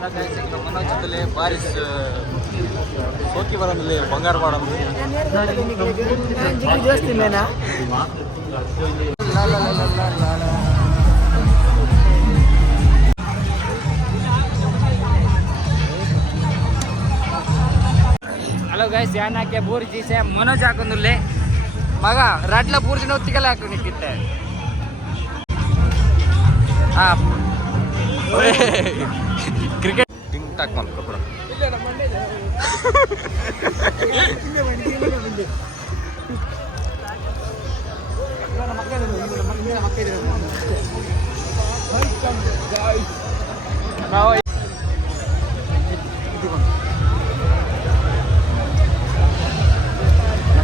ಮನೋಜಲ್ಲಿ ಬಾರಿಸ್ ಸೋಕಿ ಬರೋದಿಲ್ಲ ಬಂಗಾರ ಬಾಡ ಜೋಸ್ತಿ ಮೇನಾ హలో గైస్ యానాకే బూరి తీసే మనోజ్ ಹಾಕೊಂದುಲ್ಲೆ ಮಗ ರಾಟ್ಲ ಬೂರ್ಜಿನ ಹೊತ್ತಿಗೆಲ್ಲ ಹಾಕು ನಿಕ್ಕಿತ್ತೆ ಕ್ರಿಕೆಟ್ ಟಿಂಗ್ ಟಾಕ್ ಮಾಡ್ಕೊಬ್ರ ನಾವು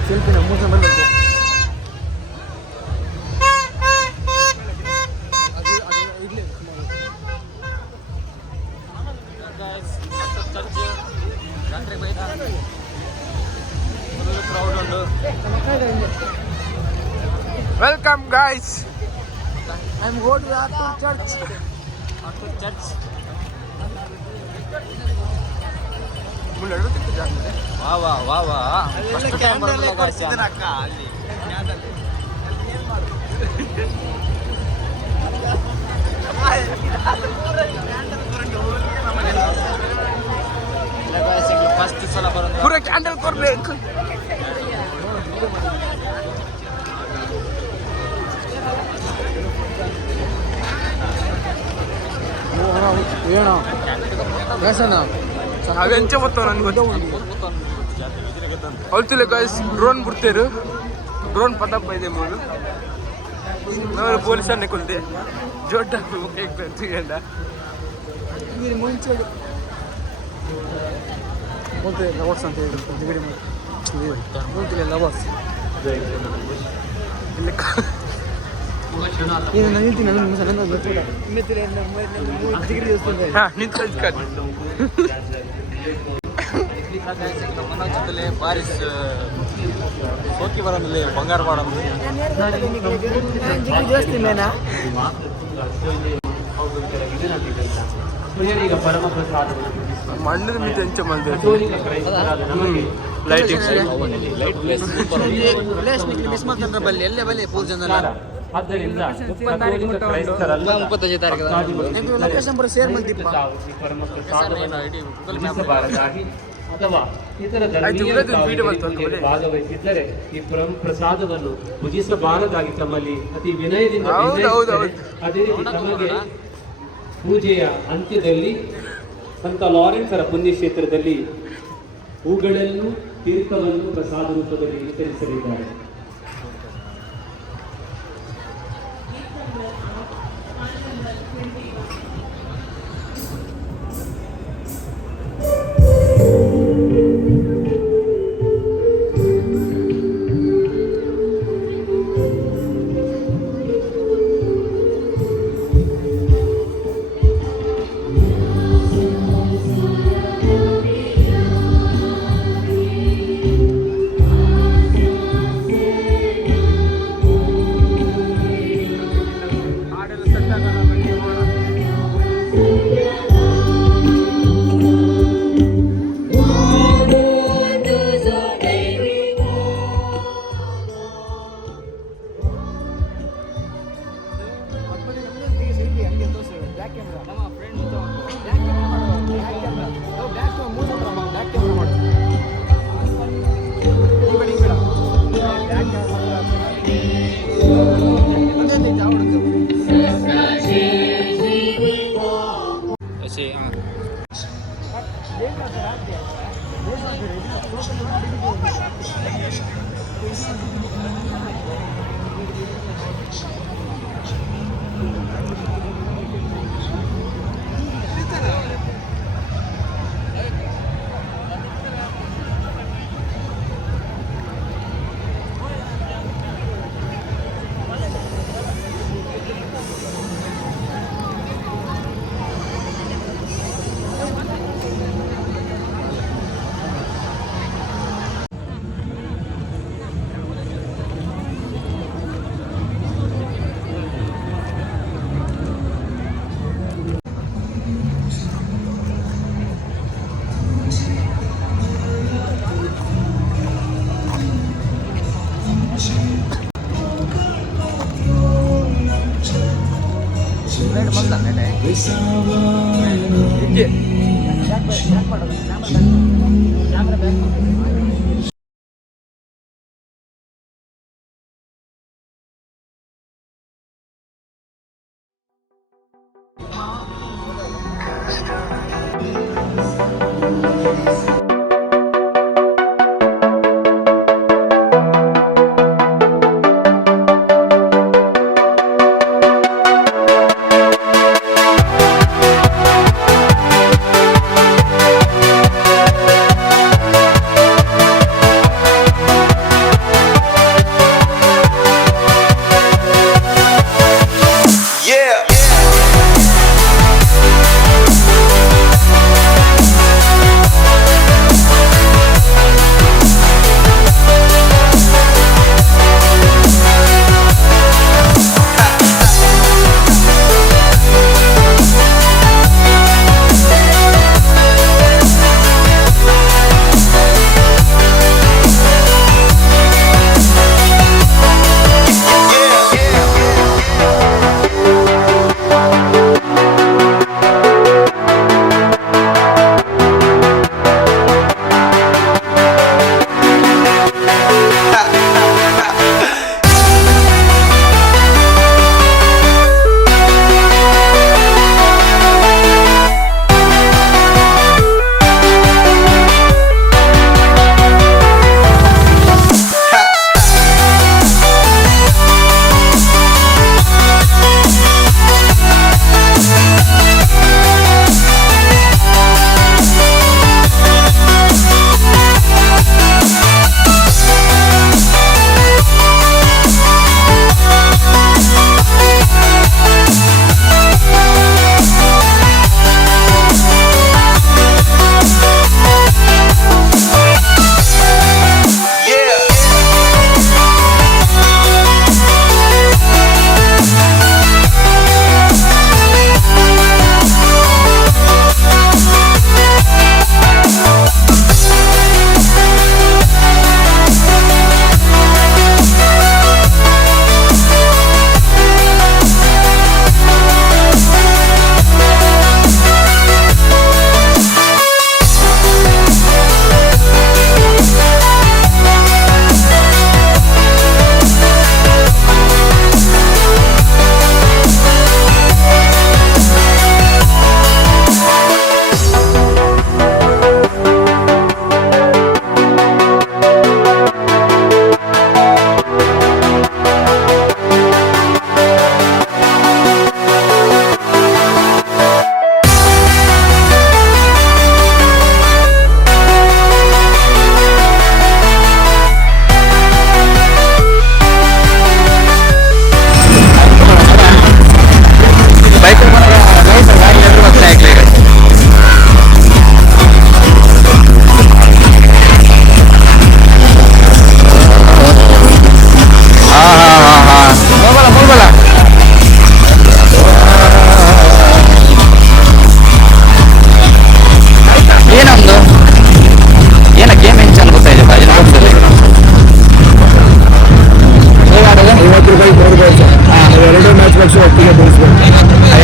सेल्फी ना मुझे मिल गया welcome guys I am go to आर्टूर चर्च ವಾ ವಾ ವಾ ಫಸ್ಟ್ ಟೈಮ್ ಬರಲ್ಲ ಗಾಯ್ಸ್ ಅಕ್ಕ ಅಲ್ಲಿ ಜ್ಞಾನದಲ್ಲಿ ಫಸ್ಟ್ ಸಲ ಬರೋದು ಪೂರ ಕ್ಯಾಂಡಲ್ ಕೊಡ್ಬೇಕು ಏನೋ ಗಸನ ಅವೆಂಚ ಗೊತ್ತ ನನಗೆ ಅಳ್ತಿಲ್ಲ ಗಾಯ್ಸ್ ಡ್ರೋನ್ ಬಿಡ್ತೇರು ಡ್ರೋನ್ ಪಟಪ್ಪ ಇದೆ ಮೂರು ನಾವು ಪೊಲೀಸನ್ನೇ ಕೊಲ್ತೆ ಜೋಟ ಮುಖಂಡ ಮುಂಚೆ बोलते लवर्स ಅಂತ ಹೇಳಿದ್ರು ಡಿಗ್ರಿ ಮಾಡಿ बोलते लवर्स ಏನು ನಾನು ಹೇಳ್ತೀನಿ ನಾನು ನನ್ನ ಗೊತ್ತಿಲ್ಲ ಇನ್ನೆತ್ತಿರ ಡಿಗ್ರಿ ಓದ್ತಿದ್ದೆ ನಿಂತ್ಕೊಂಡು ಮನೋಜಲ್ಲಿ ಬಾರಿಸ್ ಸೋಕಿ ಬರೋದಿಲ್ಲ ಬಂಗಾರ ಬಾಡ ಜೋಸ್ತಿ ಮೇನಾ ಮಣ್ಣದ ಮಿತಿ ಹೆಂಚ ಮಂದಿ ಲೈಟಿಂಗ್ ಮಿಸ್ ಮಾಡ್ಕೊಂಡ್ರೆ ಬಲ್ಲಿ ಎಲ್ಲೇ ಬಲ್ಲಿ ಪೂಜೆ ಆದ್ದರಿಂದ 35 ತಾರೀಕು ಲೊಕೇಶನ್ ಬರೋ ಶೇರ್ ಮಾಡಿ ಅಥವಾ ಇತರ ಧರ್ಮೀಯ ಭಾಗವಹಿಸಿದ್ದರೆ ಈ ಪ್ರಸಾದವನ್ನು ಭುಜಿಸಬಾರದಾಗಿ ತಮ್ಮಲ್ಲಿ ಅತಿ ವಿನಯದಿಂದ ಅದೇ ರೀತಿ ತಮಗೆ ಪೂಜೆಯ ಅಂತ್ಯದಲ್ಲಿ ಸಂತ ಲಾರೆನ್ಸರ ಪುಣ್ಯಕ್ಷೇತ್ರದಲ್ಲಿ ಹೂಗಳನ್ನು ತೀರ್ಥವನ್ನು ಪ್ರಸಾದ ರೂಪದಲ್ಲಿ ವಿತರಿಸಲಿದ್ದಾರೆ. ಓಕೆ.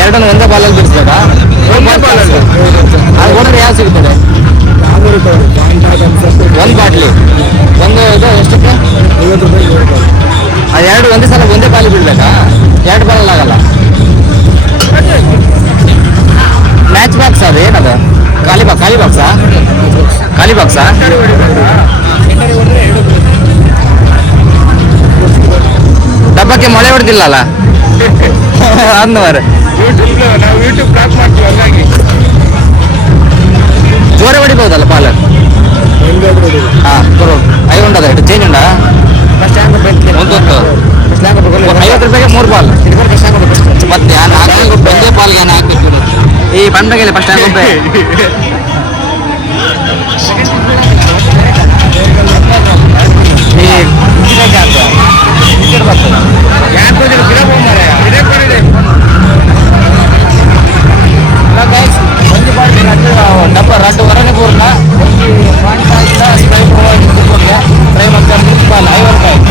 ಎರಡನ್ನು ಒಂದೇ ಬಾಲಲ್ಲಿ ಬಿಡಿಸ್ಬೇಕಾ? ಅದು ಹೊಡೆದ್ರೆ ಯಾವ ಸಿಗ್ತದೆ? ಒಂದು ಬಾಟ್ಲಿ ಒಂದು ಇದು ಎಷ್ಟಕ್ಕೆ? 50 ರೂಪಾಯಿ. ಅದು ಎರಡು ಒಂದೇ ಸಲ ಒಂದೇ ಬಾಲಿ ಬಿಡ್ಬೇಕಾ? ಎರಡು ಬಾಲಲ್ಲಿ ಆಗಲ್ಲ. ಮ್ಯಾಚ್ ಬಾಕ್ಸ್ ಅದು ಏನದು? ಖಾಲಿ ಬಾಕ್ಸಾ? ಖಾಲಿ ಬಾಕ್ಸಾ? ಡಬ್ಬಕ್ಕೆ ಮೊಳೆ ಹೊಡೆದಿಲ್ಲಲ್ಲ ಅಂದವರೆ ನಾವು ಯೂಟ್ಯೂಬ್ ಬ್ಲಾಕ್ ಮಾಡ್ತೀವಿ, ಹಾಗಾಗಿ ಜೋರ ಹೊಡಿಬಹುದಲ್ಲ ಪಾಲರ್? ಹಾಂ ಬರೋದು 5 ಉಂಟದ ಇಟ್ಟು ಚೇಂಜ್ ಉಂಟಾ? ಒಂದು 50 ರೂಪಾಯಿಗೆ 3 ಬಾಲ್. ಮತ್ತೆ ಒಂದೇ ಬಾಲ್ಗೆ ಏನು ಹಾಕ್ಬೇಕು? ಈ ಬಂದಾಗೆಲ್ಲ ಫಸ್ಟ್ ಗೊಬ್ಬೆ ಡಬ್ಬ ರಡ್ಡು ಹೊರಗೆ ಪೂರ್ಣ ಟ್ರೈ ಮಾಡ್ತಾರೆ 50 ರೂಪಾಯಿ.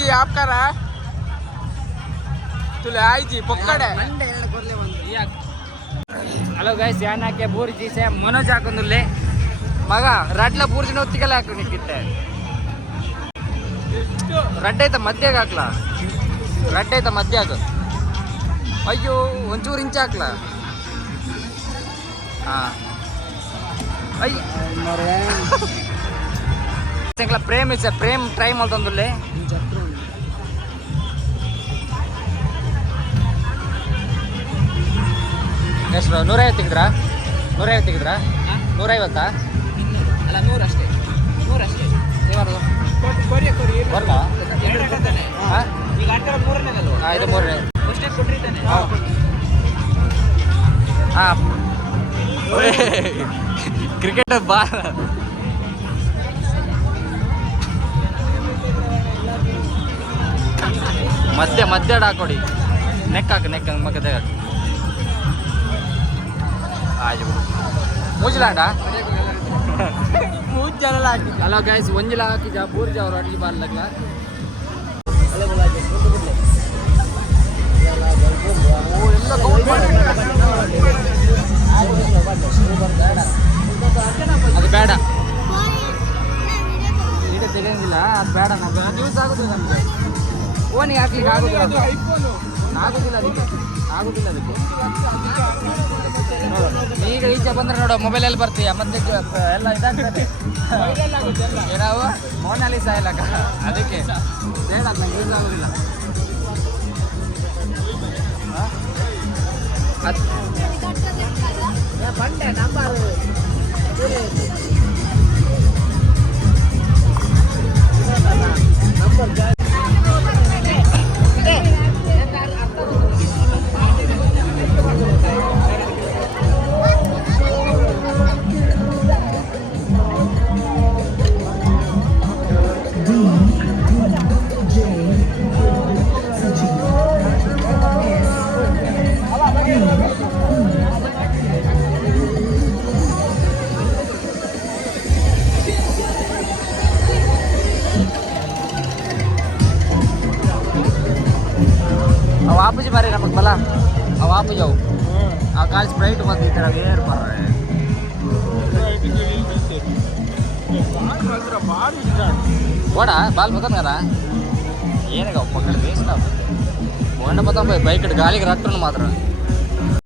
जी आपका रहा तुले आई जी पक्कड़ है హలో గైస్ యానాకే బూరి తీసే మనోజ్ ಹಾಕೊಂದುಲ್ಲೆ ಮಗ ರಡ್ಲ ಬೂರ್ಜಿನ ಹೊತ್ತಿಗೆಲ್ಲ ಹಾಕು ನಿಕ್ಕಿತ್ತೆ ರಡ್ಡ ಐತ ಮಧ್ಯಾಗ ಹಾಕ್ಲಾ ರಡ್ಡ ಐತ ಮಧ್ಯಾಗ ಅಯ್ಯೋ ಒಂಚೂರು ಇಂಚ ಹಾಕ್ಲಾ ಹಾಂ ಅಯ್ಯ ಪ್ರೇಮ್ ಇಸ ಪ್ರೇಮ್ ಟ್ರೈ ಮಾಡ್ತಂದುಲ್ಲೆ ಎಷ್ಟು 150 ತೆಗೆದ್ರಾ 150 ತೆಗೆದ್ರಾ 150 ಅಲ್ಲ 100 ಅಷ್ಟೇ 100 ಅಷ್ಟೇ ಏನಾದ್ರು ಬರ್ಲಾ ಹಾಂ ಈಗ ಆಡ್ತಾರ 3ನೇ ಅಲ್ವಾ ಹಾಂ ಇದು 3ನೇ ಫಸ್ಟ್ ಟೈಮ್ ಕೊಟ್ಟಿರ್ತಾನೆ ಹಾಂ ಕ್ರಿಕೆಟ್ ಬಾ ಮಧ್ಯ ಹಾಕೊಡಿ ನೆಕ್ ಹಾಕು ನೆಕ್ ಮಗದಾಗ ಹಾಕಿ ಮೂಜಿಲಾಂಡ ಹಲೋ ಗೈಸ್ ಒಂಜಿಲ ಹಾಕಿ ಜಾ ಪೂರ್ಜಿ ಅವ್ರು ಅಡ್ಗೆ ಬಾರ್ಲಗ್ಲ ಅದು ಬೇಡ ಈಗ ತೆಗೆಯಂಗಿಲ್ಲ ಅದು ಬೇಡ ಯೂಸ್ ಆಗೋದು ನಮಗೆ ಫೋನಿಗೆ ಹಾಕ್ಲಿಕ್ಕೆ ಆಗೋದಿಲ್ಲ ಆಗೋದಿಲ್ಲ ಅದಕ್ಕೆ ಈಗ ಈಚೆ ಬಂದ್ರೆ ನೋಡು ಮೊಬೈಲಲ್ಲಿ ಬರ್ತೀಯ ಮತ್ತೆ ಎಲ್ಲ ಇದಾಗ್ತದೆ ನಾವು ಮೋನಾಲಿಸ ಇಲ್ಲಕ್ಕ ಅದಕ್ಕೆ ಬೇಡ ನಂಗೆ ಯೂಸ್ ಆಗೋದಿಲ್ಲ ಬಂಡೆ ನಂಬರ್ आप जी मारे नमक भला अब आप जाओ काल स्प्राइट मत दी तरह एयर पर रहे बड़ा बाल बता मेरा ये ना पकड़ वेस्ट ना वो ना पता भाई बाइक गाली रखते ना मात्र